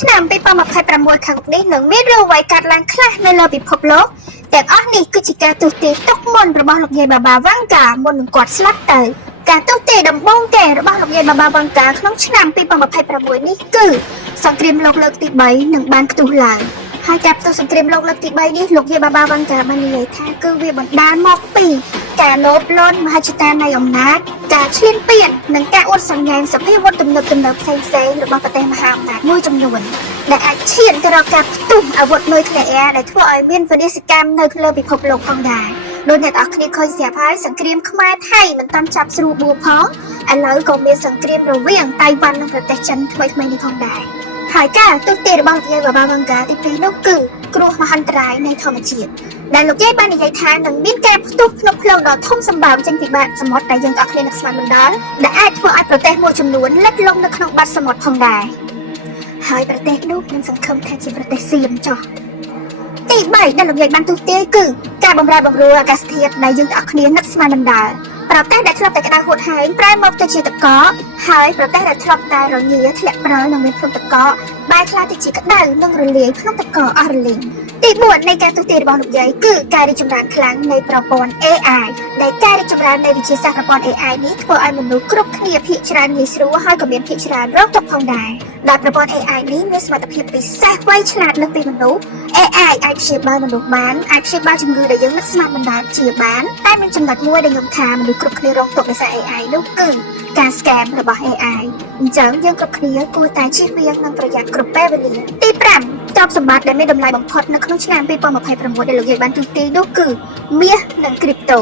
ឆ្នាំ2026ខាងនេះនឹងមានរឿងអ្វីកើតឡើងខ្លះនៅលើពិភពលោកទាំងអស់នេះគឺជាការទស្សន៍ទាយទុកមុនរបស់លោកយាយបាបាវ៉ាន់កាមុននឹងគាត់ស្លាប់ទៅការទស្សន៍ទាយដំបូងគេរបស់លោកយាយបាបាវ៉ាន់កាក្នុងឆ្នាំ2026នេះគឺសង្គ្រាមលោកលើកទី3នឹងបានផ្ទុះឡើងហើយការផ្ទុះសង្គ្រាមលោកលើកទី3នេះលោកយាយបាបាវ៉ាន់កាបាននិយាយថាគឺវាបណ្ដាលមកពីការលោភលន់មហិច្ឆតានៃអំណាចការឈ្លានពាននិងការអួតសម្ញែងសភាវុធទំនើបផ្សេងៗរបស់ប្រទេសមហាអំណាចមួយចំនួនដែលអាចឈានទៅរកការផ្ទុះអាវុធនុយក្លេអ៊ែរដែលធ្វើឲ្យមានវិនាសកម្មនៅលើពិភពលោកផងដែរដោយអ្នកនរគ្នាឃើញស្រាប់ហើយសង្គ្រាមខ្មែរថៃមិនតាន់ចាប់ស្រួលបួផងឥឡូវក៏មានសង្គ្រាមរវាងតៃវ៉ាន់និងប្រទេសចិនថ្មីៗនេះផងដែរហើយការទស្សន៍ទាយរបស់លោកយាយបាបាវ៉ាន់កាទី2នោះគឺគ្រោះមហន្តរាយនៃធម្មជាតិដែលលោកយាយបាននិយាយថានឹងមានការផ្ទុះភ្នំភ្លើងដ៏ធំសម្បើមចេញពីបាតសមុទ្រដែលយើងទាំងអស់គ្នានឹកស្មានមិនដល់ដែលអាចធ្វើឲ្យប្រទេសមួយចំនួនលិចលង់នៅក្នុងបាតសមុទ្រផងដែរហើយប្រទេសនោះនឹងសង្ឃឹមថាជាប្រទេសសៀមចុះទី3ដែលលោកយាយបានទស្សន៍ទាយគឺការបម្រែបម្រួលអាកាសធាតុដែលយើងទាំងអស់គ្នានឹកស្មានមិនដល់ប្រទេសដែលធ្លាប់តែក្តៅហួតហែងប្រែមកទៅជាទឹកកកហើយប្រទេសដែលធ្លាប់តែរងាធ្លាក់ព្រិលនិងមានភ្នំទឹកកកបែរក្លាយទៅជាក្តៅនិងរលាយភ្នំទឹកកកអស់រលីងទី4នៃការទស្សន៍ទាយរបស់លោកយាយគឺការរីកចម្រើនខ្លាំងនៃប្រព័ន្ធ AI ដែលការរីកចម្រើននៃវិទ្យាសាស្ត្រប្រព័ន្ធ AI នេះធ្វើឲ្យមនុស្សគ្រប់គ្នាភាគច្រើនងាយស្រួលហើយក៏មានភាគច្រើនរងទុក្ខផងដែរដោយប្រព័ន្ធ AI នេះមានសមត្ថភាពពិសេសវៃឆ្លាតលើសពីមនុស្ស AI អាចព្យាបាលមនុស្សបានអាចព្យាបាលជំងឺដែលយើងនឹកស្មានមិនដល់ព្យាបាលតែមានចំណុចមួយដែលខ្ញុំថាមនុស្សគ្រប់គ្នារងទុក្ខដោយសារ AI នោះគឺការ scam របស់ AI អញ្ចឹងយើងគ្រប់គ្នាគួរតែជៀសវាងនិងប្រយ័ត្នគ្រប់ពេលវេលាទី5ទ្រព្យសម្បត្តិដែលមានតម្លៃបំផុតនៅក្នុងឆ្នាំ2026ដែលលោកយាយបានទស្សន៍ទាយនោះគឺមាសនិងគ្រីបតូ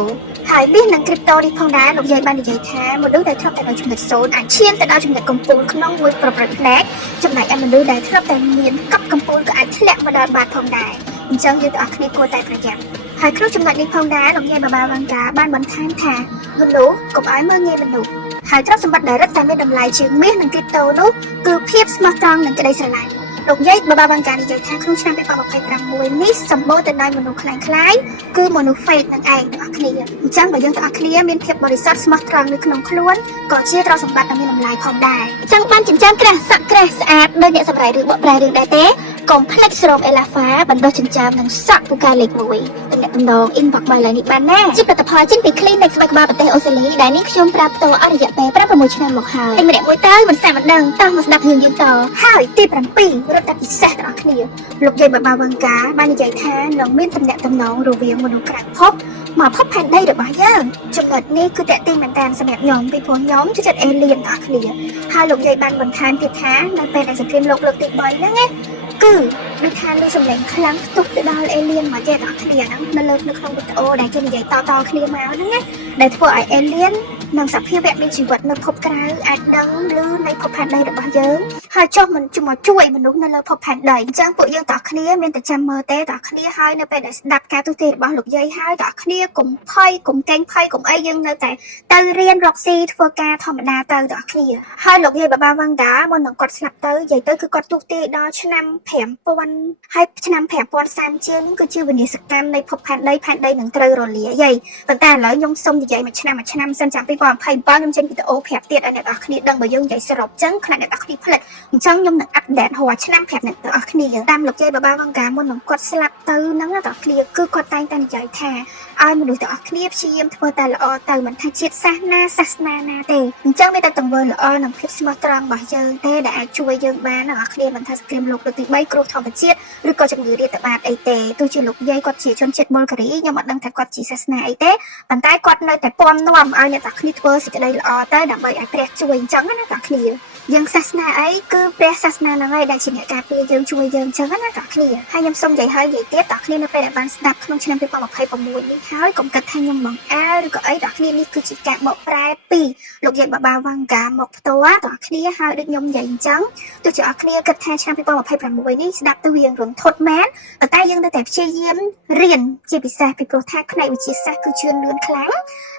ហើយមាសនិងគ្រីបតូនេះផងដែរលោកយាយបាននិយាយថាមនុស្សដែលធ្លាប់តែនៅចំណុច0អាចឈានទៅដល់ចំណុចកំពូលក្នុងមួយប្រព្រឹត្តផ្នែកចំណែកឯមនុស្សដែលធ្លាប់តែមានកប់កំពូលក៏អាចធ្លាក់មកដល់បាតផងដែរអញ្ចឹងយើងទាំងអស់គ្នាគួរតែប្រយ័ត្នហើយក្នុងចំណុចនេះផងដែរលោកយាយបាបាវ៉ាន់កាបានបន្ថែមថាមនុស្សកុំឲ្យមើលងាយមនុស្សហើយទ្រព្យសម្បត្តិដែលរឹតតែមានតម្លៃជាងមាសនិងគ្រីបតូនោះគឺភាពស្មោះត្រង់និងក្តីស្រឡាញ់លោកយាយបាបាវ៉ាន់កានិយាយថាក្នុងឆ្នាំ2026នេះសម្បូរទៅដោយមនុស្សខ្លាំងៗគឺមនុស្ស fake នឹងឯងទាំងអស់គ្នាអញ្ចឹងបើយើងទាំងអស់គ្នាមានភាពបរិសុទ្ធស្មោះត្រង់នៅក្នុងខ្លួនក៏ជាទ្រព្យសម្បត្តិដែលមានតម្លៃផងដែរអញ្ចឹងបានចិញ្ចឹមក្រាស់សក់ក្រាស់ស្អាតដោយអ្នកសម្រេចរឿងបកប្រែរឿងដែរទេកុំភ្លេចស្រោមអេឡាហ្វាបណ្ដុះចិញ្ចឹមនិងសក់ពូកែលេខ1តំណែងដំណង inbox មកឡើយនេះបានណាជាផលិតផលចេញពី Clinic ស្បែកក្បាលប្រទេសអូស្ត្រាលីដែលនេះខ្ញុំប្រាប់តអស់រយៈពេល6ឆ្នាំមកហើយតែម្នាក់មួយទៅមិនសាក់មិនដឹងតោះមកស្ដាប់រឿងយើងតហើយទី7រត់តែពិសេសទាំងអស់គ្នាលោកយាយបាបាវ៉ាន់កាបាននិយាយថានឹងមានតំណែងដំណងរវាងមនុស្សក្រៅភពមកភពផែនដីរបស់យើងចំណុចនេះគឺតេតិងមែនតើសម្រាប់ខ្ញុំពីព្រោះខ្ញុំជឿចិត្តអេលៀនទាំងអស់គ្នាហើយលោកយាយបានបន្ថែមទៀតថានៅពេលដែលសង្គ្រាមលោកលើកទី3ហ្នឹងណាគឺដូចថាមានសម្លេងខ្លាំងផ្ទុះទៅដល់អេលៀនមកចេះទាំងគ្នាហ្នឹងនៅលើក្នុងវីដេអូដែលគេនិយាយតគ្នាមកហ្នឹងណាដែលធ្វើឲ្យអេលៀននិងសភាវៈមានជីវិតនៅភពក្រៅអាចដឹងឮនៃភពផែនដីរបស់យើងហើយចុះមិនមកជួយមនុស្សនៅលើភពផែនដីអញ្ចឹងពួកយើងទាំងគ្នាមានតែចាំមើលទេទាំងគ្នាហើយនៅពេលដែលស្ដាប់ការទស្សន៍ទាយរបស់លោកយាយហើយទាំងគ្នាកុំភ័យកុំកេងភ័យកុំអីយើងនៅតែទៅរៀនរកស៊ីធ្វើការធម្មតាទៅទាំងគ្នាហើយលោកយាយបាបាវ៉ាន់កាមុននឹងគាត់ស្លាប់ទៅនិយាយទៅគឺគាត់ទស្សន៍ទាយដល់ឆ្នាំ5000ហើយឆ្នាំ5030ជាងគឺជាវិនាសកម្មនៃភពផែនដីនឹងត្រូវរលាយប៉ុន្តែឥឡូវខ្ញុំសូមនិយាយមួយឆ្នាំសិនចាំ2027ខ្ញុំចេញវីដេអូប្រាប់ទៀតឲ្យអ្នកនរគ្នាដឹងបើយើងនិយាយសរុបចឹងខ្លាចអ្នកនរគ្នាភ្លេចអញ្ចឹងខ្ញុំនឹងអាប់ដេតរាល់ឆ្នាំប្រាប់អ្នកនរគ្នាតាមលោកយាយបាបាវ៉ាន់កាមុននឹងគាត់ស្លាប់ទៅហ្នឹងអ្នកនរគ្នាគឺគាត់តែងតែនិយាយថាឲ្យមនុស្សទាំងអស់គ្នាព្យាយាមធ្វើតែល្អទៅមិនថាជាតិសាសនាណាទេអញ្ចឹងមានតែទង្វើល្អនិងភាពស្មោះត្រង់របស់យើងទេដែលអាចជួយយើងបានអ្នកនរគ្នាមិនថាសង្គ្រាមលោកលើកទី3គ្រោះធម្មជាតិឬក៏ជំងឺរាតត្បាតអីទេទោះជាលោកយាយគាត់ជាជនជាតិប៊ុលហ្គារីខ្ញុំអត់ដឹងថាគាត់ជាសាសនាអីទេប៉ុន្តែគាត់នៅតែពំនាំឲ្យអ្នកទាំងគ្នាធ្វើសេចក្តីល្អទៅដើម្បីឲ្យព្រះជួយអញ្ចឹងណាអ្នកទាំងគ្នាយើងសាសនាអីគឺព្រះសាសនាហ្នឹងឯងដែលជាអ្នកការពារយើងជួយយើងអញ្ចឹងណាអ្នកទាំងគ្នាហើយខ្ញុំសូមនិយាយហើយនិយាយទៀតអ្នកគ្នានៅពេលដែលបានស្ដាប់ក្នុងឆ្នាំ2026នេះហើយកុំគិតថាខ្ញុំបង្អើឬក៏អីអ្នកគ្នានេះគឺជាការបកប្រែពីលោកយាយបាបាវ៉ាន់កាមកផ្ទាល់អ្នកគ្នាហើយដូចខ្ញុំនិយាយអញ្ចឹងទោះជាអ្នកគ្នាគិតថាឆ្នាំ2026នេះស្ដាប់ទៅវារន្ធត់មែនប៉ុន្តែយើងនៅតែព្យាយាមរៀនជាពិសេសពីព្រោះថាផ្នែកវិទ្យាសាស្ត្រគឺជឿនលឿនខ្លាំង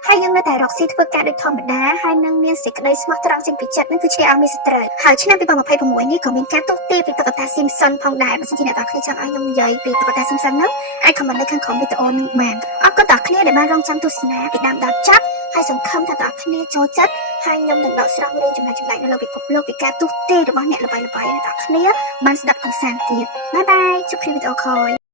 ហើយយើងនៅតែរកស៊ីធ្វើការដូចធម្មតាហើយនឹងមានសេចក្តីស្មោះត្រង់ចេញពីចិត្តនឹងគឺជាឲ្យមានស្ត្រីហើយឆ្នាំ 2026នេះក៏មានការទស្សន៍ទាយពីតុក្កតា Simpson ផងដែរបើសិនជាអ្នកទាំងគ្នាចង់ឲ្យខ្ញុំនិយាយពីតុក្កតា Simpson នោះអាច comment នៅខាងក្រោមវីដេអូនេះបានអរគុណដល់អ្នកគ្នាដែលបានរងចាំទស្សនាពីដើមដល់ចប់ហើយសង្ឃឹមថាអ្នកគ្នាចូលចិត្តហើយខ្ញុំនឹងដកស្រង់រឿងចំណុចចម្លែកនៅលើពិភពលោកពីការទស្សន៍ទាយរបស់អ្នកល្បីៗអ្នកទាំងគ្នាបានស្ដាប់កំសាន្តទៀតបាយបាយជួបគ្នាវីដេអូក្រោយ